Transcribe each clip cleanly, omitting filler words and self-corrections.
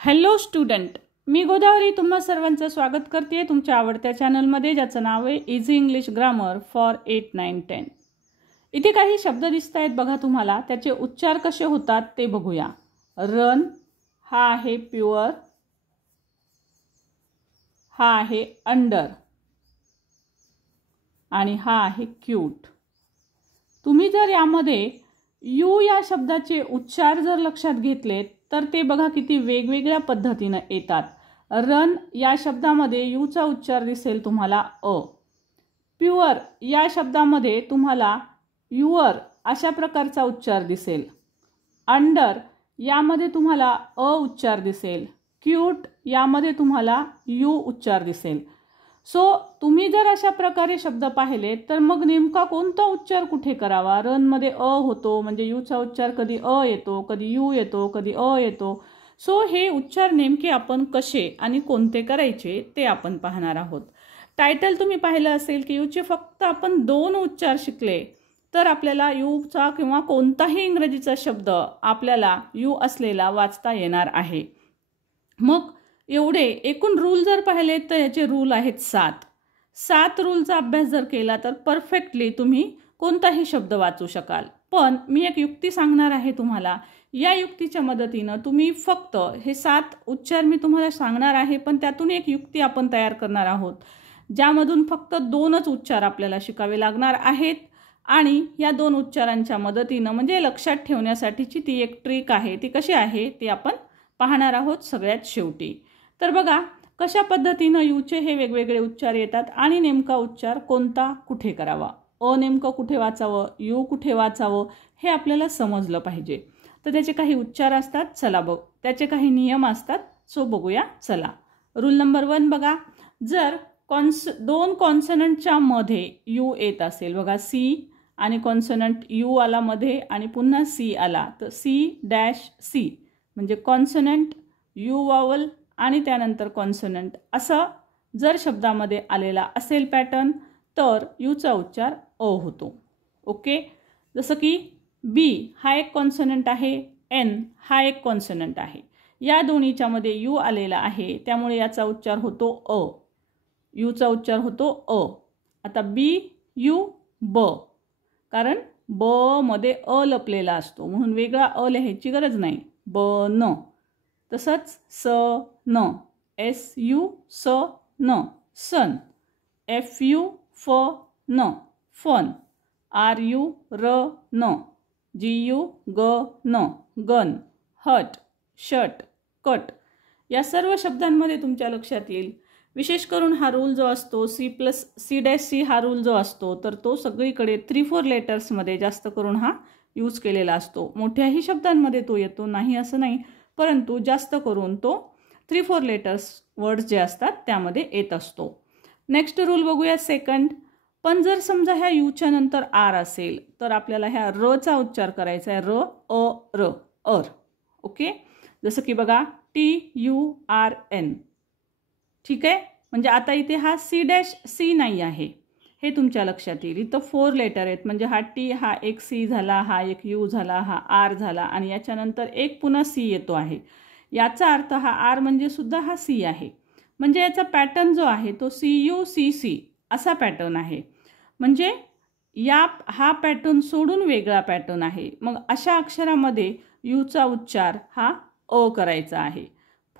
Hello student, मी गोदावरी तुम्हा सर्वांचं स्वागत करते तुमच्या आवडत्या चॅनलमध्ये, ज्याचं नाव आहे इझी इंग्लिश ग्रामर फॉर 8, 9, 10. इथे काही शब्द दिसत आहेत बघा तुम्हाला, त्याचे उच्चार कसे होतात ते बघूया. रन हा आहे प्युअर, हा आहे अंडर आणि हा आहे क्यूट. तुम्ही जर यामध्ये यू या शब्दाचे उच्चार जर लक्षात घेतले तर ते बघा किती वेगवेगळ्या पद्धतीने येतात. रन या शब्दामध्ये यूचा उच्चार दिसेल तुम्हाला अ. प्युअर या शब्दामध्ये तुम्हाला युअर अशा प्रकारचा उच्चार दिसेल. अंडर यामध्ये तुम्हाला अ उच्चार दिसेल. क्यूट यामध्ये तुम्हाला यू उच्चार दिसेल. सो तुम्ही जर अशा प्रकारे शब्द पाहिले तर मग नेमका कोणता उच्चार कुठे करावा. रनमध्ये अ होतो म्हणजे यूचा उच्चार कधी अ येतो, कधी यू येतो, कधी अ येतो. सो हे उच्चार नेमके आपण कसे आणि कोणते करायचे ते आपण पाहणार आहोत. टायटल तुम्ही पाहिलं असेल की यूचे फक्त आपण 2 उच्चार शिकले तर आपल्याला यूचा किंवा कोणताही इंग्रजीचा शब्द आपल्याला यू असलेला वाचता येणार आहे. मग एवढे एकूण रूल जर पाहिले तर याचे रूल आहेत 7 रूलचा अभ्यास जर केला तर परफेक्टली तुम्ही कोणताही शब्द वाचू शकाल. पण मी एक युक्ती सांगणार आहे तुम्हाला. या युक्तीच्या मदतीनं तुम्ही फक्त हे 7 उच्चार मी तुम्हाला सांगणार आहे, पण त्यातून एक युक्ती आपण तयार करणार आहोत ज्यामधून फक्त 2च उच्चार आपल्याला शिकावे लागणार आहेत. आणि या 2 उच्चारांच्या मदतीनं म्हणजे लक्षात ठेवण्यासाठीची ती एक ट्रिक आहे. ती कशी आहे ते आपण पाहणार आहोत सगळ्यात शेवटी. तर बघा कशा पद्धतीनं यूचे हे वेगवेगळे उच्चार येतात आणि नेमका उच्चार कोणता कुठे करावा. अ नेमकं कुठे वाचावं, यू कुठे वाचावं हे आपल्याला समजलं पाहिजे. तर त्याचे काही उच्चार असतात, चला बघ. त्याचे काही नियम असतात, सो बघूया चला. रूल नंबर 1 बघा. जर 2 कॉन्सनंटच्या मध्ये यू येत असेल, बघा सी आणि कॉन्सनंट यू आला मध्ये आणि पुन्हा सी आला, तर C-C म्हणजे कॉन्सनंट यू वावल आणि त्यानंतर कॉन्सनंट असं जर शब्दामध्ये आलेला असेल पॅटर्न तर यूचा उच्चार अ होतो. ओके. जसं की बी हा एक कॉन्सनंट आहे, एन हा एक कॉन्सनंट आहे. या दोन्हीच्या मध्ये यू आलेला आहे त्यामुळे याचा उच्चार होतो अ. यूचा उच्चार होतो अ. आता बी यू ब, कारण ब मध्ये अ लपलेला असतो म्हणून वेगळा अ लिहायची गरज नाही. ब न. तसंच स न, एस यू स न सन, एफ यू फ न फन, आर यू र न, जी यू ग न गन, हट, शट, कट. या सर्व शब्दांमध्ये तुमच्या लक्षात येईल. विशेष करून हा रूल जो असतो C+C' हा रूल जो असतो तर तो सगळीकडे 3-4 लेटर्समध्ये जास्त करून हा यूज केलेला असतो. मोठ्याही शब्दांमध्ये तो येतो, नाही असं नाही, परंतु जास्त करून तो 3-4 लेटर्स वर्ड्स जे असतात त्यामध्ये येत असतो. नेक्स्ट रूल बघूया सेकंड. पण जर समजा ह्या यूच्या नंतर आर असेल तर आपल्याला ह्या रचा उच्चार करायचा आहे. र अ र अर. ओके. जसं की बघा TURN. ठीक आहे. म्हणजे आता इथे हा C' नाही आहे हे तुमच्या लक्षात येईल. इथं 4 लेटर आहेत म्हणजे हा टी हा एक सी झाला, हा एक यू झाला, हा आर झाला आणि याच्यानंतर एक पुन्हा सी येतो आहे. याचा अर्थ हा आर म्हणजे सुद्धा हा सी आहे. म्हणजे याचा पॅटर्न जो आहे तो CUCC असा पॅटर्न आहे. म्हणजे हा पॅटर्न सोडून वेगळा पॅटर्न आहे. मग अशा अक्षरामध्ये यूचा उच्चार हा अ करायचा आहे.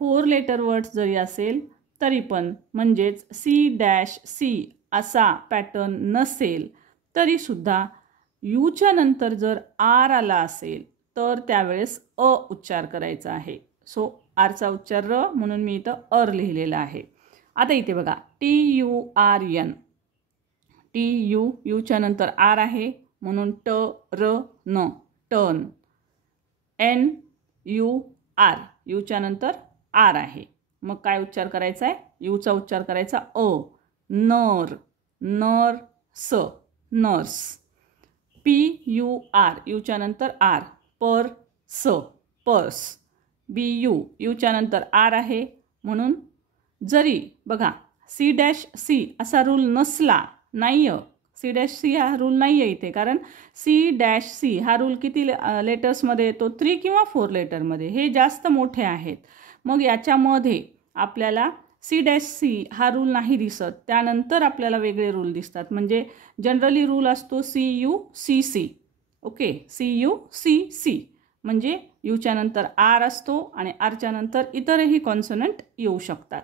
4 लेटर वर्ड्स जरी असेल तरी पण, म्हणजेच C' असा पॅटर्न नसेल तरी सुद्धा यूच्या नंतर जर आर आला असेल तर त्यावेळेस अ उच्चार करायचा आहे. सो आरचा उच्चार र म्हणून मी इथं अर लिहिलेला आहे. आता इथे बघा TURN. यूच्या नंतर आर आहे म्हणून ट र न टर्न. NUR यूच्या नंतर आर आहे. मग काय उच्चार करायचा आहे. यूचा उच्चार करायचा अ. नर नर्स नर्स. PUR यूच्या नंतर आर पर्स पर्स. यूच्या नंतर आर आहे म्हणून जरी बघा C' असा रूल नसला, नाही C' हा रूल नाही आहे इथे, कारण C' हा रूल किती लेटर्समध्ये येतो 3 किंवा 4 लेटरमध्ये. हे जास्त मोठे आहेत मग याच्यामध्ये आपल्याला C-C हा रूल नाही दिसत, त्यानंतर आपल्याला वेगळे रूल दिसतात. म्हणजे जनरली रूल असतो CU-CC. ओके, CU-CC म्हणजे यूच्या नंतर आर असतो आणि आरच्या नंतर इतरही कॉन्सोनंट येऊ शकतात.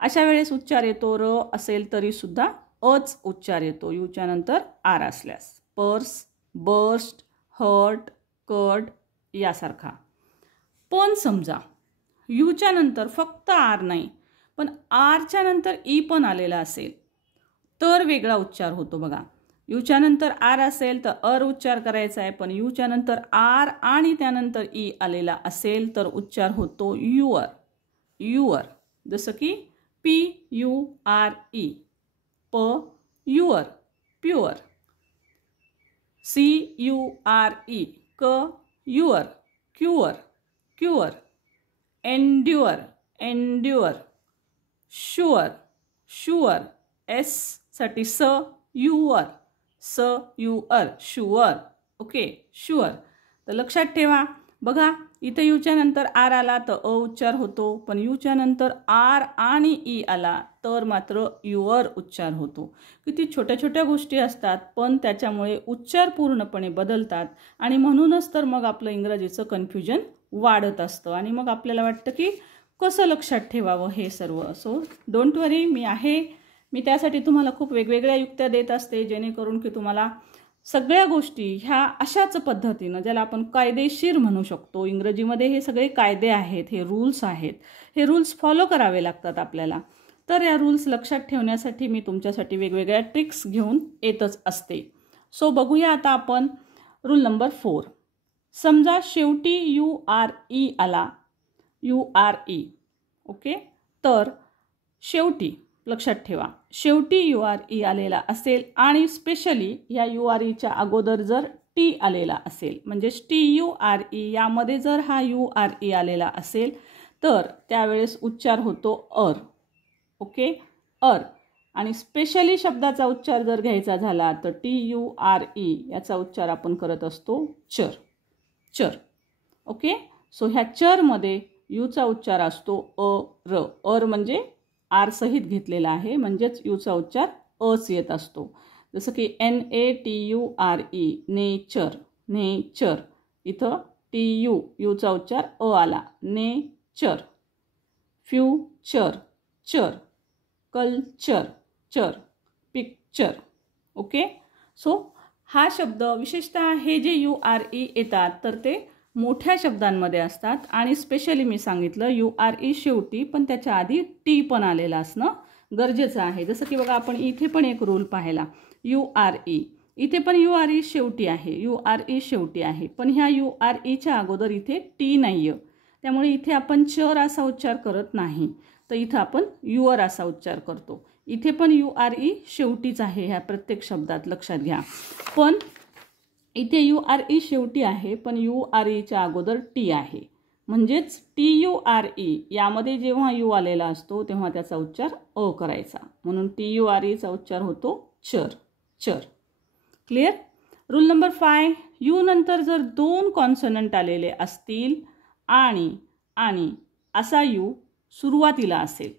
अशा वेळेस उच्चार येतो र असेल तरी सुद्धा अच उच्चार येतो यूच्या नंतर आर असल्यास. पर्स, बर्स्ट, हर्ट, कट यासारखा. पण समजा यूच्या नंतर फक्त आर नाही पण आरच्या नंतर ई पण आलेला असेल तर वेगळा उच्चार होतो. बघा, यूच्या नंतर आर असेल तर अर उच्चार करायचा आहे, पण यूच्या नंतर आर आणि त्यानंतर ई आलेला असेल तर उच्चार होतो युअर. युअर, जसं की PURE, प युअर, प्युअर. CURE, क your, cure, cure. Endure, endure. Sure, sure. S साठी स, युअर, स युअर, शुअर. Okay, sure. तर लक्षात ठेवा. बघा, इथे यूच्या नंतर आर आला तर अ उच्चार होतो, पण यूच्या नंतर आर आणि ई आला तर मात्र युअर उच्चार होतो. किती छोट्या छोट्या गोष्टी असतात पण त्याच्यामुळे उच्चार पूर्णपणे बदलतात आणि म्हणूनच तर मग आपलं इंग्रजीचं कन्फ्युजन वाढत असतं आणि मग आपल्याला वाटतं की कसं लक्षात ठेवावं हे सर्व. सो डोंट वरी, मी त्यासाठी तुम्हाला खूप वेगवेगळ्या युक्त्या देत असते जेणेकरून की तुम्हाला सगळ्या गोष्टी ह्या अशाच पद्धतीनं, ज्याला आपण कायदेशीर म्हणू शकतो, इंग्रजीमध्ये हे सगळे कायदे आहेत, हे रूल्स आहेत, हे रूल्स फॉलो करावे लागतात आपल्याला. तर या रूल्स लक्षात ठेवण्यासाठी मी तुमच्यासाठी वेगवेगळ्या ट्रिक्स घेऊन येतच असते. सो बघूया आता आपण रूल नंबर 4. समजा शेवटी URE आला, URE. ओके, तर शेवटी लक्षात ठेवा, शेवटी URE आलेला असेल आणि स्पेशली या UREच्या अगोदर जर टी आलेला असेल, म्हणजेच TURE यामध्ये जर हा URE आलेला असेल तर त्यावेळेस उच्चार होतो अर. ओके, अर. आणि स्पेशली शब्दाचा उच्चार जर घ्यायचा झाला तर TURE याचा उच्चार आपण करत असतो चर, चर. ओके, सो ह्या चरमध्ये यूचा उच्चार असतो अ, र. अर म्हणजे आर सहित घेतलेला आहे, म्हणजेच यूचा उच्चार अच येत असतो. जसं की NATURE, नेचर, नेचर. इथं TU, यूचा उच्चार अ आला, नेचर. फ्युचर, चर. कल्चर, चर. पिक्चर. ओके, सो हा शब्द विशेषतः हे जे URE येतात तर ते मोठ्या शब्दांमध्ये असतात आणि स्पेशली मी सांगितलं URE शेवटी, पण त्याच्या आधी टी पण आलेला असणं गरजेचं आहे. जसं की बघा, आपण इथे पण एक रूल पाहिला, URE. इथे पण URE शेवटी आहे, URE शेवटी आहे, पण ह्या UREच्या अगोदर इथे टी नाही आहे, त्यामुळे इथे आपण चर असा उच्चार करत नाही, तर इथं आपण युअर असा उच्चार करतो. इथे पण URE शेवटीच आहे ह्या प्रत्येक शब्दात, लक्षात घ्या. पण इथे URE शेवटी आहे पण UREच्या अगोदर टी आहे, म्हणजेच TURE यामध्ये जेव्हा यू आलेला असतो तेव्हा त्याचा उच्चार अ करायचा, म्हणून TUREचा उच्चार होतो चर, चर. क्लिअर? Rule number 5. यू नंतर जर 2 कॉन्सोनंट आलेले असतील आणि असा यू सुरुवातीला असेल,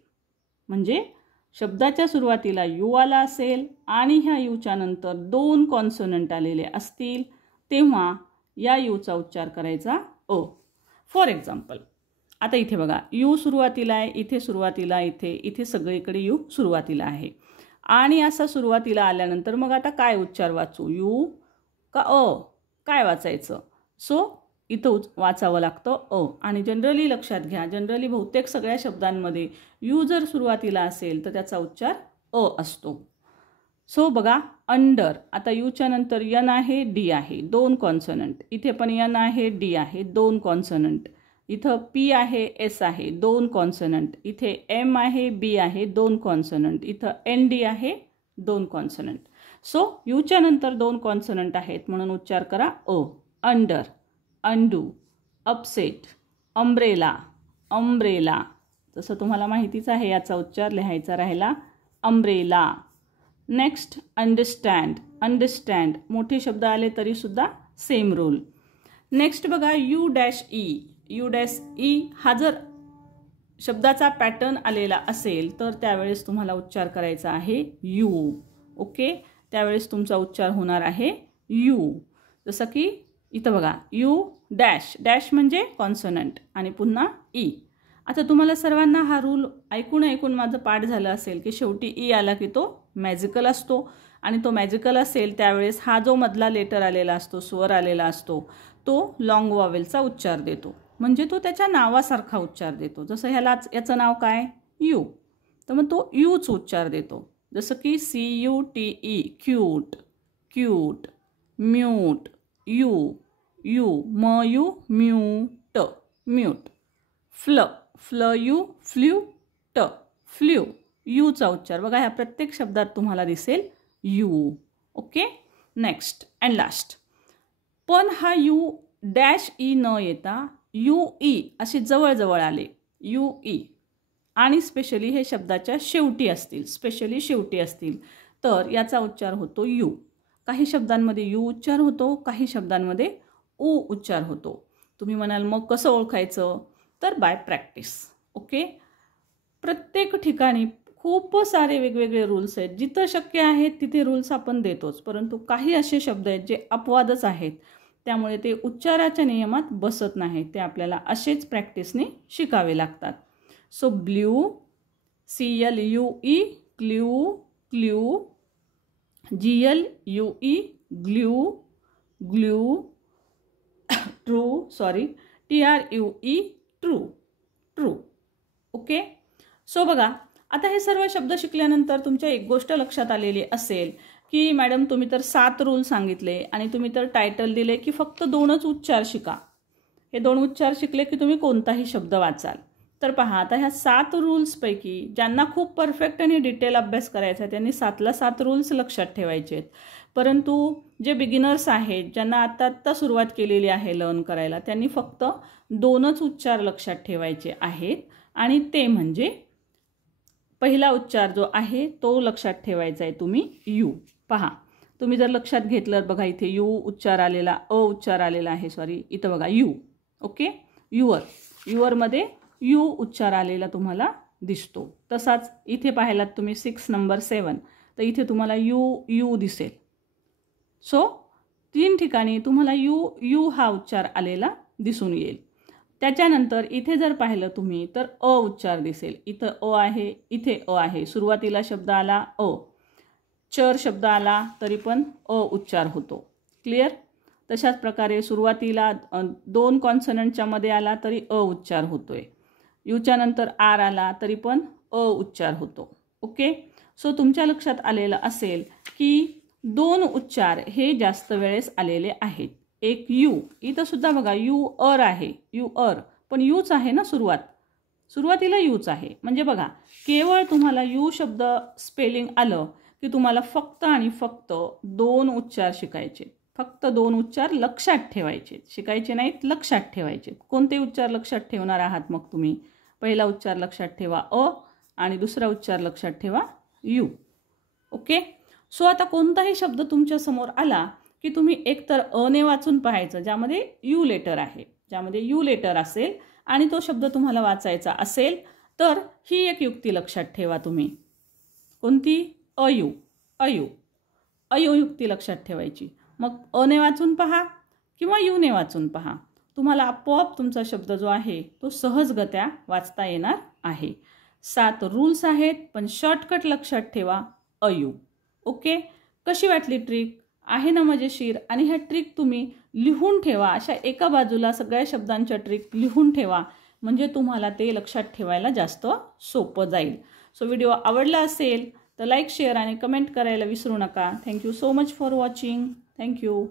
म्हणजे शब्दाच्या सुरुवातीला यू आला असेल आणि ह्या यूच्या नंतर 2 कॉन्सोनंट आलेले असतील तेव्हा या यूचा उच्चार करायचा अ. फॉर एक्झाम्पल, आता इथे बघा, यू सुरुवातीला आहे, इथे सुरुवातीला, इथे सगळीकडे यू सुरुवातीला आहे आणि असा सुरुवातीला आल्यानंतर मग आता काय उच्चार वाचू, यू का अ? काय वाचायचं? सो इथं वाचावं लागतं अ. आणि जनरली लक्षात घ्या, जनरली बहुतेक सगळ्या शब्दांमध्ये यू जर सुरुवातीला असेल तर त्याचा उच्चार अ असतो. सो बघा, अंडर. आता यूच्या नंतर यन आहे, डी आहे, 2 कॉन्सोनंट. इथे पण यन आहे, डी आहे, 2 कॉन्सोनंट. इथं पी आहे, एस आहे, 2 कॉन्सोनंट. इथे एम आहे, बी आहे, 2 कॉन्सोनंट. इथं एन डी आहे, 2 कॉन्सोनंट. सो यूच्या नंतर 2 कॉन्सोनंट आहेत म्हणून उच्चार करा अ. Under, undo, upset, umbrella, umbrella. जसं तुम्हाला माहितीच आहे याचा उच्चार लिहायचा राहिला अम्ब्रेला. Next, understand, understand. मोठे शब्द आले तरीसुद्धा सेम रूल. नेक्स्ट बघा, U-E. U-E हा जर शब्दाचा पॅटर्न आलेला असेल तर त्यावेळेस तुम्हाला उच्चार करायचा आहे यू. ओके, त्यावेळेस तुमचा उच्चार होणार आहे यू. जसं की इथं बघा, यू डॅश, डॅश म्हणजे कॉन्सोनंट आणि पुन्हा ई. आता तुम्हाला सर्वांना हा रूल ऐकून माझं पाठ झालं असेल की शेवटी ई आला की तो मॅजिकल असतो आणि तो मॅजिकल असेल त्यावेळेस हा जो मधला लेटर आलेला असतो, स्वर आलेला असतो, तो लॉंग वॉवेलचा उच्चार देतो. म्हणजे तो त्याच्या नावासारखा उच्चार देतो. जसं याचं नाव काय, यू, तर मग तो यूच उच्चार देतो. जसं की CUTE, cute, cute, mute, U, U, मयू, mute, mute, flu, flute, flu, यूचा उच्चार बघा ह्या प्रत्येक शब्दात तुम्हाला दिसेल U. Okay, next and last. पण हा यू डॅश ई न येता यू ई असे जवळजवळ आले, यू ई, आणि स्पेशली हे शब्दाच्या शेवटी असतील, तर याचा उच्चार होतो यू. काही शब्दांमध्ये यू उच्चार होतो, काही शब्दांमध्ये ऊ उच्चार होतो. तुम्ही म्हणाल मग कसं ओळखायचं, तर बाय प्रॅक्टिस. ओके, प्रत्येक ठिकाणी खूप सारे वेगवेगळे रूल्स आहेत. जिथं शक्य आहेत तिथे रूल्स आपण देतोच, परंतु काही असे शब्द आहेत जे अपवादच आहेत, त्यामुळे ते उच्चाराच्या नियमात बसत नाहीत. ते आपल्याला असेच प्रॅक्टिसने शिकावे लागतात. So blue, CLUE, clue, clue, GLUE, glue, glue, TRUE, true, true. Okay, so बघा आता हे सर्व शब्द शिकल्यानंतर तुमच्या एक गोष्ट लक्षात आलेली असेल की मॅडम तुम्ही तर 7 रूल सांगितले आणि तुम्ही तर टायटल दिले की फक्त 2च उच्चार शिका. हे 2 उच्चार शिकले की तुम्ही कोणताही शब्द वाचाल. तर पहा आता ह्या 7 रूल्सपैकी ज्यांना खूप परफेक्ट आणि डिटेल अभ्यास करायचा आहे त्यांनी 7ला 7 रूल्स लक्षात ठेवायचे आहेत. परंतु जे बिगिनर्स आहेत, ज्यांना आत्ता सुरुवात केलेली आहे लर्न करायला, त्यांनी फक्त 2च उच्चार लक्षात ठेवायचे आहेत. आणि ते म्हणजे पहिला उच्चार जो आहे तो लक्षात ठेवायचा आहे तुम्ही यू. पहा तुम्ही जर लक्षात घेतलं बघा इथे यू उच्चार आलेला, उच्चार आलेला आहे, इथं बघा यू. ओके, युअरमध्ये यू उच्चार आलेला तुम्हाला दिसतो. तसाच इथे पाहिलात तुम्ही 6 नंबर 7, तर इथे तुम्हाला यू दिसेल. सो 3 ठिकाणी तुम्हाला यू हा उच्चार आलेला दिसून येईल. त्याच्यानंतर इथे जर पाहिलं तुम्ही तर उच्चार दिसेल. इथं आहे, इथे आहे. सुरुवातीला शब्द आला चर शब्द आला तरी पण उच्चार होतो. क्लिअर? तशाच प्रकारे सुरुवातीला 2 कॉन्सनंटच्या मध्ये आला तरी उच्चार होतोय. यूच्या नंतर आर आला तरी पण उच्चार होतो. ओके, सो तुमच्या लक्षात आलेलं असेल की 2 उच्चार हे जास्त वेळेस आलेले आहेत. एक यू, इथं सुद्धा बघा यू अर आहे, यू अर, पण यूच आहे ना, सुरुवातीला यूच आहे. म्हणजे बघा केवळ तुम्हाला यू शब्द स्पेलिंग आलं की तुम्हाला फक्त आणि फक्त 2 उच्चार शिकायचे. फक्त 2 उच्चार लक्षात ठेवायचे, शिकायचे नाहीत, लक्षात ठेवायचे. कोणते उच्चार लक्षात ठेवणार आहात मग तुम्ही? पहिला उच्चार लक्षात ठेवा आणि दुसरा उच्चार लक्षात ठेवा यू. ओके, सो आता कोणताही शब्द तुमच्या समोर आला की तुम्ही एकतर ने वाचून पाहायचं ज्यामध्ये यू लेटर आहे, ज्यामध्ये यू लेटर असेल आणि तो शब्द तुम्हाला वाचायचा असेल तर ही एक युक्ती लक्षात ठेवा तुम्ही. कोणती? अयू युक्ती लक्षात ठेवायची. मग ने वाचून पहा किंवा यूने वाचून पहा, तुम्हाला आपोआप तुमचा शब्द जो आहे तो सहजगत्या वाचता येणार आहे. 7 रूल्स आहेत, पण शॉर्टकट लक्षात ठेवा अयू. ओके, कशी वाटली ट्रिक? आहे ना मजेशीर? आणि ह्या ट्रिक तुम्ही लिहून ठेवा. अशा एका बाजूला सगळ्या शब्दांच्या ट्रिक लिहून ठेवा, म्हणजे तुम्हाला ते लक्षात ठेवायला जास्त सोपं जाईल. सो व्हिडिओ आवडला असेल तर लाईक, शेअर आणि कमेंट करायला विसरू नका. Thank you so much for watching. Thank you.